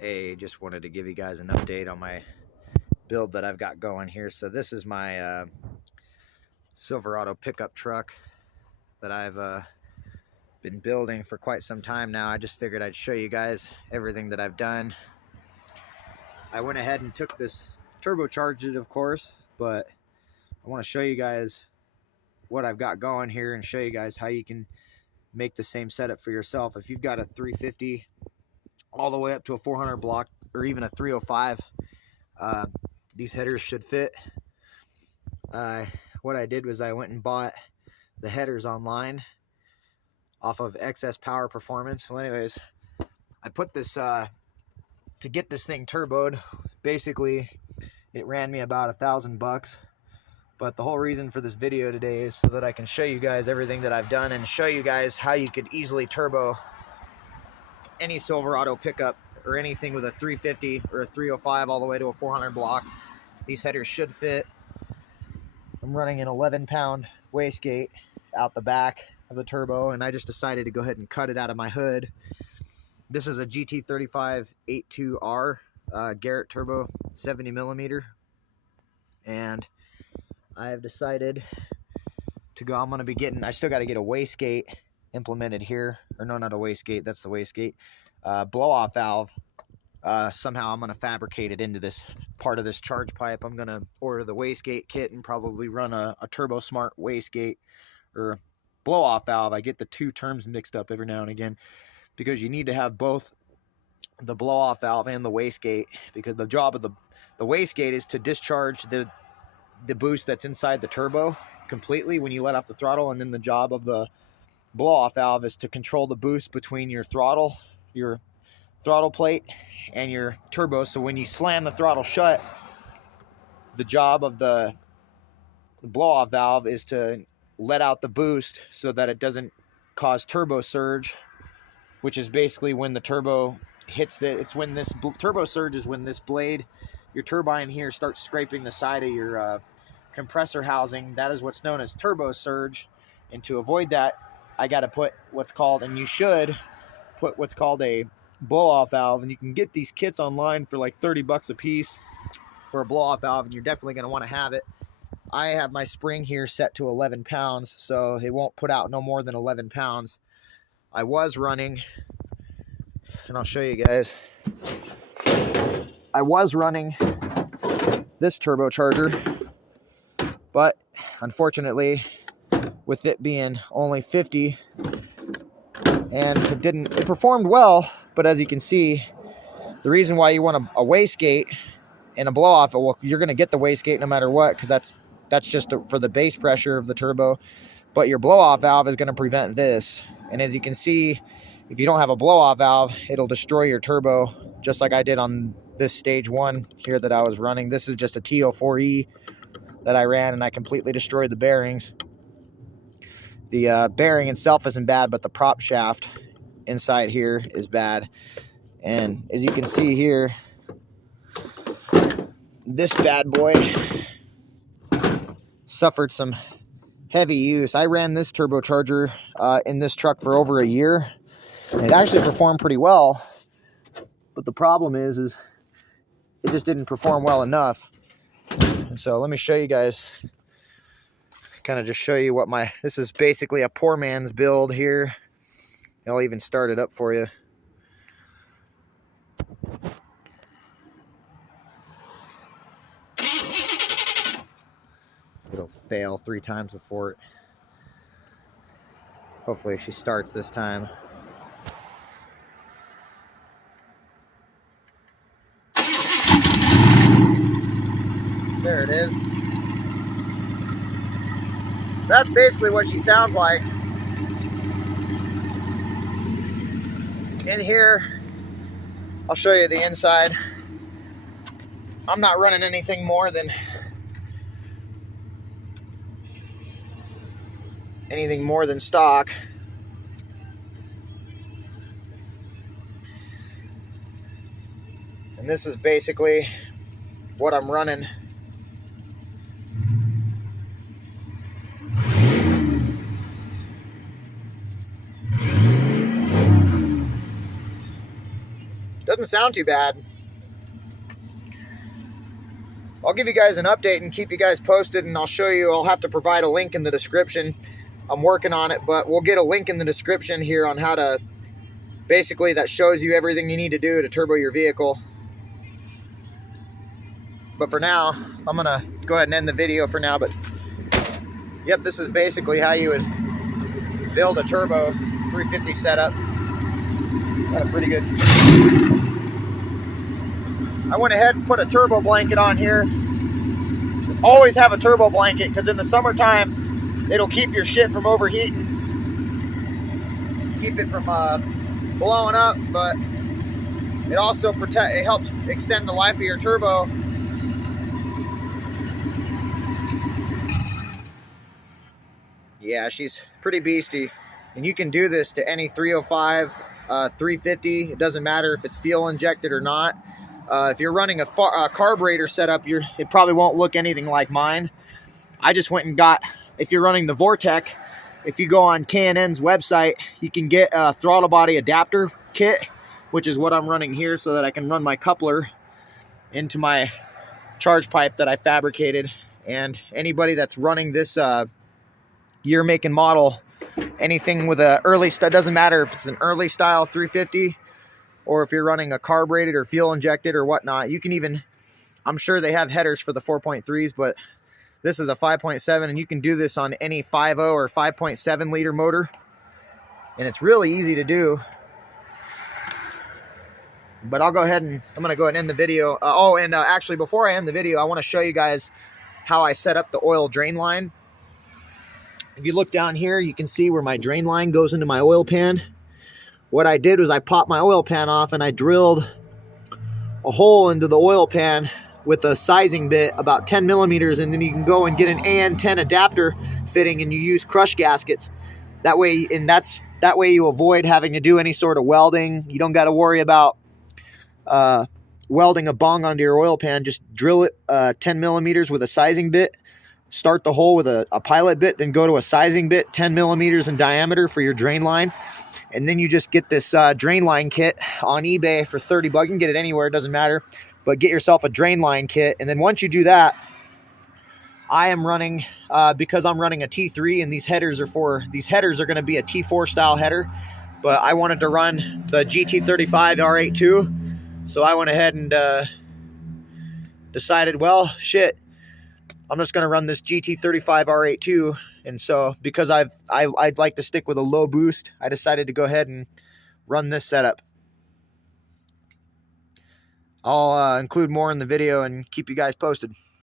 Just wanted to give you guys an update on my build that I've got going here. So this is my Silverado pickup truck that I've been building for quite some time now. I just figured I'd show you guys everything that I've done. I went ahead and took this, turbocharged it of course, but I want to show you guys what I've got going here and show you guys how you can make the same setup for yourself. If you've got a 350 all the way up to a 400 block or even a 305, these headers should fit. What I did was I went and bought the headers online off of Excess Power Performance. Well, anyways, I put this to get this thing turboed. Basically, it ran me about $1,000 But the whole reason for this video today is so that I can show you guys everything that I've done and show you guys how you could easily turbo any Silverado pickup or anything with a 350 or a 305 all the way to a 400 block. These headers should fit. I'm running an 11-pound wastegate out the back of the turbo, and I just decided to go ahead and cut it out of my hood. This is a GT35 82R Garrett turbo, 70 millimeter, and I have decided to go. I'm going to be getting, I still got to get a wastegate implemented here, or no, not a wastegate, that's the wastegate, blow-off valve. Somehow I'm going to fabricate it into this part of this charge pipe. I'm going to order the wastegate kit and probably run a Turbo Smart wastegate or blow-off valve. I get the two terms mixed up every now and again because you need to have both the blow-off valve and the wastegate, because the job of the wastegate is to discharge the boost that's inside the turbo completely when you let off the throttle, and then the job of the blow-off valve is to control the boost between your throttle plate and your turbo. So when you slam the throttle shut, the job of the blow-off valve is to let out the boost so that it doesn't cause turbo surge, which is basically when the turbo hits when this turbo surge is when this blade, your turbine here, starts scraping the side of your compressor housing. That is what's known as turbo surge. And to avoid that, I got to put what's called, and you should put what's called a blow-off valve. And you can get these kits online for like $30 a piece for a blow-off valve, and you're definitely going to want to have it. I have my spring here set to 11 pounds, so it won't put out no more than 11 pounds. I was running, and I'll show you guys, I was running this turbocharger, but unfortunately, with it being only 50, and it performed well, but as you can see, the reason why you want a wastegate and a blow-off, well, you're going to get the wastegate no matter what, because that's just for the base pressure of the turbo, but your blow-off valve is going to prevent this. And as you can see, if you don't have a blow-off valve, it'll destroy your turbo, just like I did on this stage 1 here that I was running. This is just a TO4E that I ran, and I completely destroyed the bearings. The bearing itself isn't bad, but the prop shaft inside here is bad. And as you can see here, this bad boy suffered some heavy use. I ran this turbocharger in this truck for over a year, and it actually performed pretty well, but the problem is it just didn't perform well enough. And so let me show you guys, kind of just show you what this is basically a poor man's build here. I'll even start it up for you. It'll fail 3 times before it. Hopefully she starts this time. There it is. That's basically what she sounds like. In here, I'll show you the inside. I'm not running anything more than stock. And this is basically what I'm running. Doesn't sound too bad. I'll give you guys an update and keep you guys posted, and I'll show you. I'll have to provide a link in the description. I'm working on it, but we'll get a link in the description here on how to, basically, that shows you everything you need to do to turbo your vehicle. But for now, I'm gonna go ahead and end the video for now. But yep, this is basically how you would build a turbo 350 setup. Got a pretty good. I went ahead and put a turbo blanket on here. Always have a turbo blanket, because in the summertime, it'll keep your shit from overheating. Keep it from blowing up, but it also it helps extend the life of your turbo. Yeah, she's pretty beastie. And you can do this to any 305, 350. It doesn't matter if it's fuel injected or not. If you're running a carburator setup, it probably won't look anything like mine. I just went and got, if you're running the Vortec, if you go on K&N's website, you can get a throttle body adapter kit, which is what I'm running here, so that I can run my coupler into my charge pipe that I fabricated. And anybody that's running this year, make, and model, anything with a early, doesn't matter if it's an early style 350 or if you're running a carbureted or fuel injected or whatnot. You can even, I'm sure they have headers for the 4.3s, but this is a 5.7, and you can do this on any 5.0 or 5.7 liter motor, and it's really easy to do. But I'll go ahead and I'm gonna go ahead and end the video. Actually, before I end the video, I want to show you guys how I set up the oil drain line. If you look down here, you can see where my drain line goes into my oil pan. What I did was I popped my oil pan off and I drilled a hole into the oil pan with a sizing bit about 10 millimeters, and then you can go and get an AN10 adapter fitting, and you use crush gaskets. That way, that way you avoid having to do any sort of welding. You don't got to worry about welding a bung onto your oil pan. Just drill it 10 millimeters with a sizing bit. Start the hole with a pilot bit, then go to a sizing bit 10 millimeters in diameter for your drain line. And then you just get this drain line kit on eBay for 30 bucks. You can get it anywhere, it doesn't matter. But get yourself a drain line kit. And then once you do that, I am running, because I'm running a T3, and these headers are going to be a T4 style header. But I wanted to run the GT35 R82. So I went ahead and decided, well, shit, I'm just going to run this GT35 R82. And so, because I'd like to stick with a low boost, I decided to go ahead and run this setup. I'll include more in the video and keep you guys posted.